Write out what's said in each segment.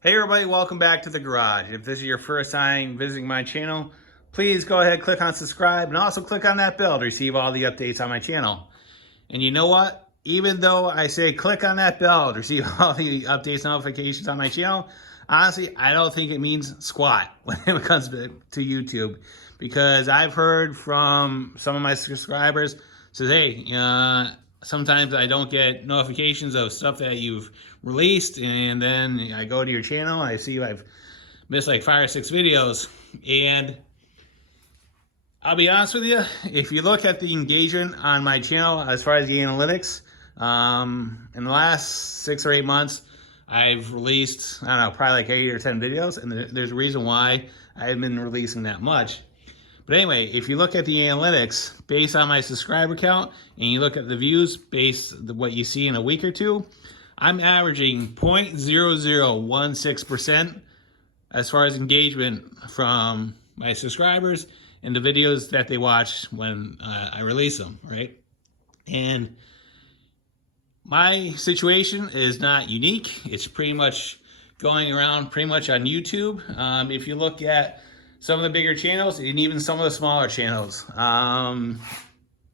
Hey everybody, welcome back to the garage. If this is your first time visiting my channel, please go ahead, click on subscribe, and also click on that bell to receive all the updates on my channel. And you know what? Even though I say click on that bell to receive all the updates and notifications on my channel, honestly, I don't think it means squat when it comes to YouTube, because I've heard from some of my subscribers says, hey, sometimes I don't get notifications of stuff that you've released, and then I go to your channel and I see I've missed like 5 or 6 videos. And I'll be honest with you, if you look at the engagement on my channel as far as the analytics, in the last 6 or 8 months, I've released, I don't know, probably like 8 or 10 videos, and there's a reason why I haven't been releasing that much. But anyway, if you look at the analytics based on my subscriber count, and you look at the views based on what you see in a week or two, I'm averaging 0.0016% as far as engagement from my subscribers and the videos that they watch when I release them, right? And my situation is not unique. It's pretty much going around pretty much on YouTube. If you look at some of the bigger channels and even some of the smaller channels,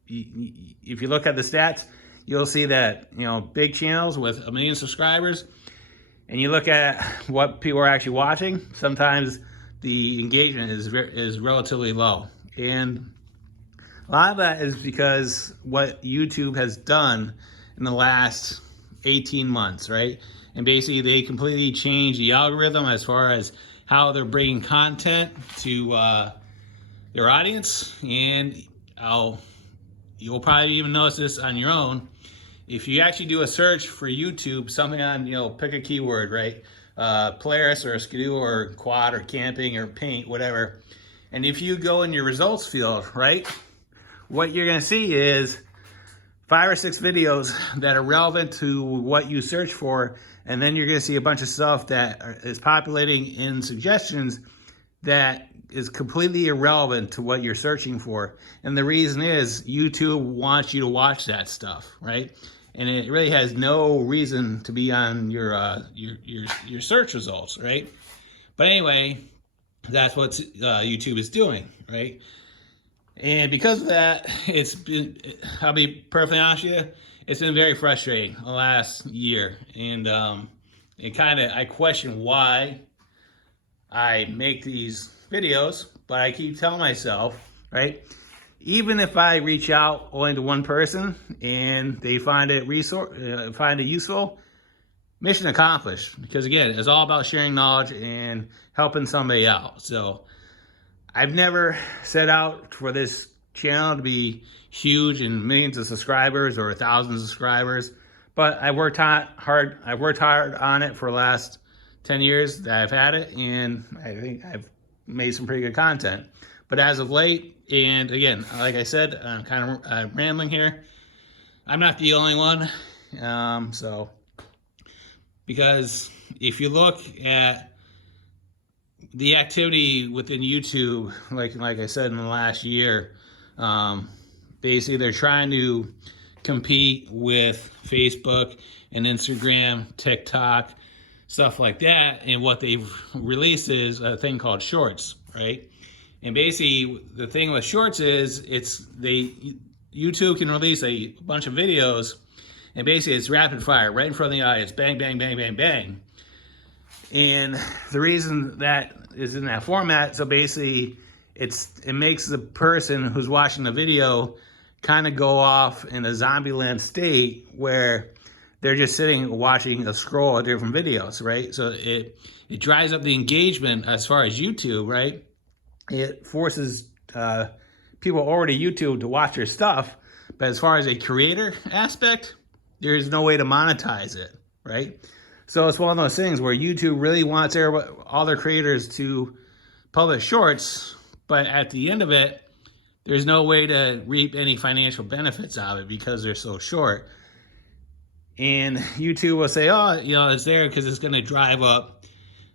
if you look at the stats, you'll see that, big channels with 1 million subscribers, and you look at what people are actually watching, sometimes the engagement is relatively low. And a lot of that is because what YouTube has done in the last 18 months, right? And basically they completely changed the algorithm as far as how they're bringing content to their audience. And you'll probably even notice this on your own. If you actually do a search for YouTube, something on, pick a keyword, right? Polaris or Skidoo or quad or camping or paint, whatever. And if you go in your results field, right? What you're gonna see is 5 or 6 videos that are relevant to what you search for. And then you're gonna see a bunch of stuff that is populating in suggestions that is completely irrelevant to what you're searching for. And the reason is YouTube wants you to watch that stuff, right? And it really has no reason to be on your search results, right? But anyway, that's what YouTube is doing, right? And because of that, I'll be perfectly honest with you, it's been very frustrating the last year. And I question why I make these videos, but I keep telling myself, right? Even if I reach out only to one person and they find it useful, mission accomplished. Because again, it's all about sharing knowledge and helping somebody out. So I've never set out for this channel to be huge and millions of subscribers or thousands of subscribers, but I worked hard on it for the last 10 years that I've had it, and I think I've made some pretty good content. But as of late, and again, like I said, I'm kind of rambling here. I'm not the only one. Because if you look at the activity within YouTube, like I said, in the last year, basically they're trying to compete with Facebook and Instagram, TikTok, stuff like that. And what they've released is a thing called Shorts, right? And basically the thing with Shorts is YouTube can release a bunch of videos, and basically it's rapid fire right in front of the audience, bang, bang, bang, bang, bang. And the reason that is in that format, so basically it makes the person who's watching the video kind of go off in a zombieland state where they're just sitting watching a scroll of different videos, right? So it drives up the engagement as far as YouTube, right? It forces people already YouTube to watch your stuff, but as far as a creator aspect, there's no way to monetize it, right? So it's one of those things where YouTube really wants all their creators to publish shorts, but at the end of it, there's no way to reap any financial benefits out of it because they're so short. And YouTube will say, oh, it's there because it's going to drive up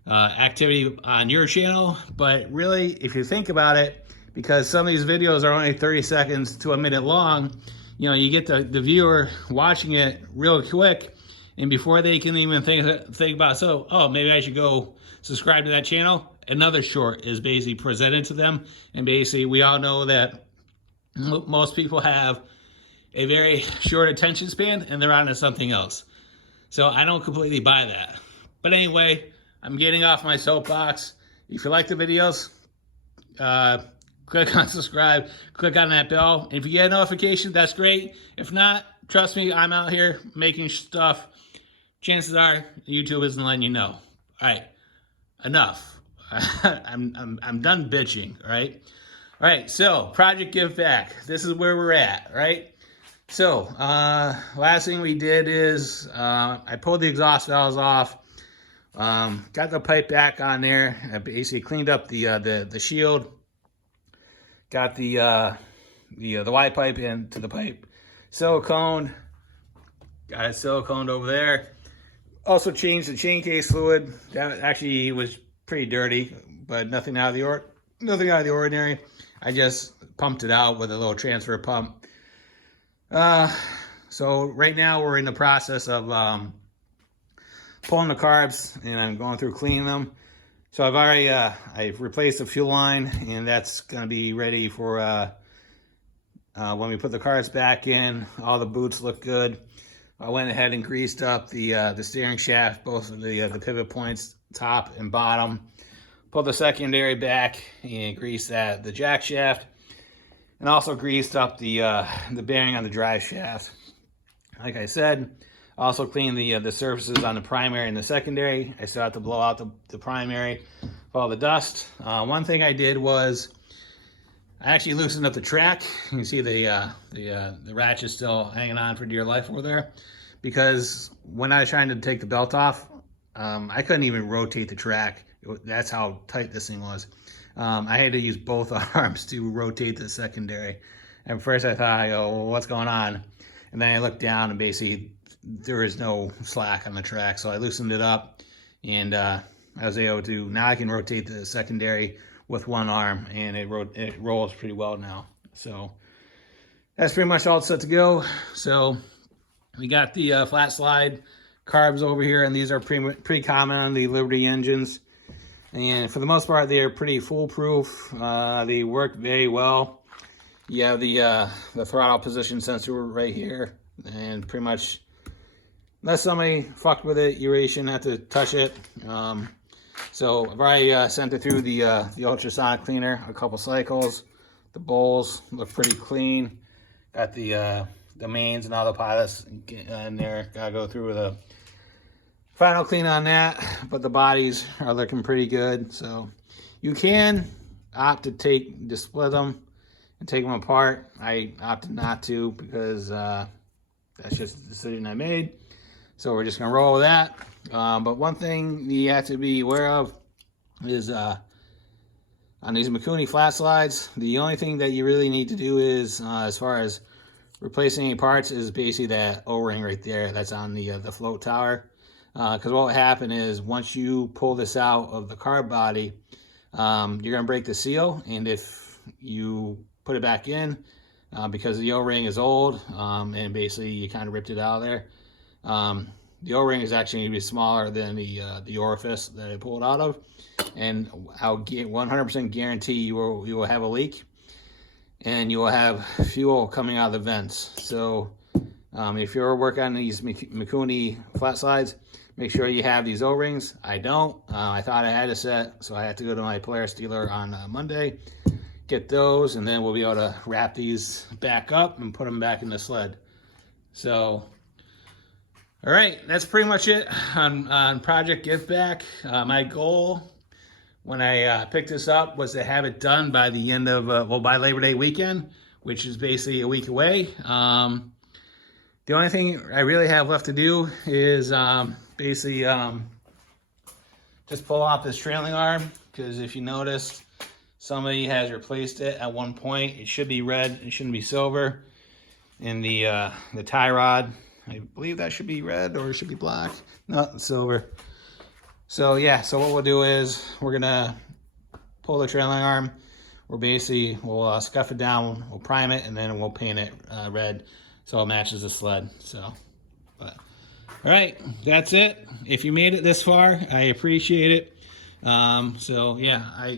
activity on your channel. But really, if you think about it, because some of these videos are only 30 seconds to a minute long, you get the viewer watching it real quick, And before they can even think about, so, oh, maybe I should go subscribe to that channel, another short is basically presented to them. And basically, we all know that most people have a very short attention span and they're on to something else. So I don't completely buy that. But anyway, I'm getting off my soapbox. If you like the videos, click on subscribe, click on that bell. And if you get a notification, that's great. If not, trust me, I'm out here making stuff. Chances are YouTube isn't letting you know. All right, enough. I'm done bitching. All right. So Project Give Back. This is where we're at. Right. So last thing we did is I pulled the exhaust valves off. Got the pipe back on there. I basically cleaned up the shield. Got the Y pipe into the pipe. Silicone. Got it siliconed over there. Also changed the chain case fluid. That actually was pretty dirty, but nothing out of the ordinary. I just pumped it out with a little transfer pump. So right now we're in the process of pulling the carbs, and I'm going through cleaning them. So I've already I've replaced the fuel line, and that's going to be ready for when we put the carbs back in. All the boots look good. I went ahead and greased up the steering shaft, both of the pivot points, top and bottom. Pulled the secondary back and greased the jack shaft, and also greased up the bearing on the drive shaft. Like I said, also cleaned the surfaces on the primary and the secondary. I still have to blow out the primary for all the dust. One thing I did was I actually loosened up the track. You can see the ratchet still hanging on for dear life over there, because when I was trying to take the belt off, I couldn't even rotate the track. That's how tight this thing was. I had to use both arms to rotate the secondary. At first I thought, well, what's going on? And then I looked down and basically there is no slack on the track. So I loosened it up, and I was able to, now I can rotate the secondary with one arm, and it rolls pretty well now. So that's pretty much all set to go. So we got the flat slide carbs over here, and these are pretty common on the Liberty engines. And for the most part, they're pretty foolproof. They work very well. You have the throttle position sensor right here, and pretty much, unless somebody fucked with it, you really shouldn't have to touch it. So I've already sent it through the ultrasonic cleaner a couple cycles. The bowls look pretty clean. Got the mains and all the pilots in there. Gotta go through with a final clean on that, but the bodies are looking pretty good. So you can opt to split them and take them apart. I opted not to, because that's just the decision I made. So we're just gonna roll with that. But one thing you have to be aware of is on these Mikuni flat slides, the only thing that you really need to do is, as far as replacing any parts, is basically that O-ring right there that's on the float tower. Because what will happen is, once you pull this out of the carb body, you're going to break the seal, and if you put it back in, because the O-ring is old, and basically you kind of ripped it out of there, the O-ring is actually going to be smaller than the orifice that it pulled out of, and I'll 100% guarantee you will have a leak, and you will have fuel coming out of the vents. So if you're working on these Mikuni flat slides, make sure you have these O-rings. I don't. I thought I had a set, so I had to go to my Polaris dealer on Monday, get those, and then we'll be able to wrap these back up and put them back in the sled. So, all right, that's pretty much it on Project Give Back. My goal when I picked this up was to have it done by the end of, by Labor Day weekend, which is basically a week away. The only thing I really have left to do is basically just pull off this trailing arm, because if you notice, somebody has replaced it at one point. It should be red, it shouldn't be silver. And the tie rod, I believe that should be red, or it should be black. No, it's silver. So yeah, so what we'll do is we're gonna pull the trailing arm. We'll scuff it down, we'll prime it, and then we'll paint it red so it matches the sled. So, but All right, that's it. If you made it this far, I appreciate it. So yeah,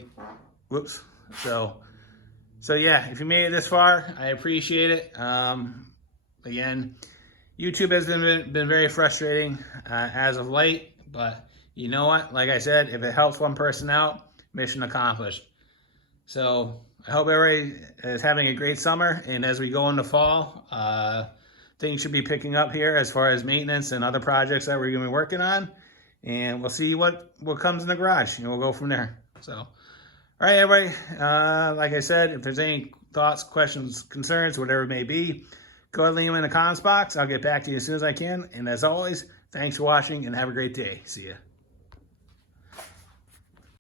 whoops. So yeah, if you made it this far, I appreciate it. Again, YouTube has been very frustrating as of late, but you know what? Like I said, if it helps one person out, mission accomplished. So I hope everybody is having a great summer, and as we go into fall, things should be picking up here as far as maintenance and other projects that we're going to be working on, and we'll see what comes in the garage, and we'll go from there. So, all right, everybody. Like I said, if there's any thoughts, questions, concerns, whatever it may be, go ahead and leave them in the comments box. I'll get back to you as soon as I can. And as always, thanks for watching and have a great day. See ya.